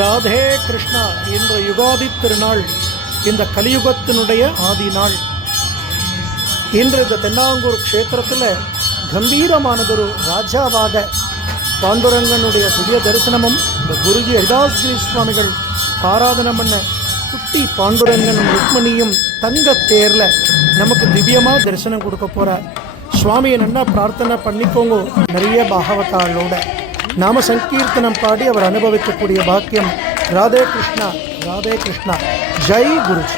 ராதே கிருஷ்ணா. இன்று யுகாதி திருநாள், இந்த கலியுகத்தினுடைய ஆதி நாள். இன்று இந்த தென்னாங்கூர் க்ஷேத்திரத்தில் கம்பீரமானதொரு ராஜாவாக பாண்டுரங்கனுடைய திவ்ய தரிசனமும் இந்த குருஜி ஹரிதாஸ்கிரி சுவாமிகள் ஆராதனை பண்ண குட்டி பாண்டுரங்கனும் ருக்மணியும் தங்க தேரில் நமக்கு திவ்யமாக தரிசனம் கொடுக்க போகிறார். சுவாமியை நல்லா பிரார்த்தனை பண்ணிக்கோங்க. நிறைய பாகவதாளோட நாம சங்கீர்த்தனம் பாடி அவர் அனுபவிக்கக்கூடிய பாக்கியம். ராதே கிருஷ்ணா, ராதே கிருஷ்ணா. ஜெய் குருஜி.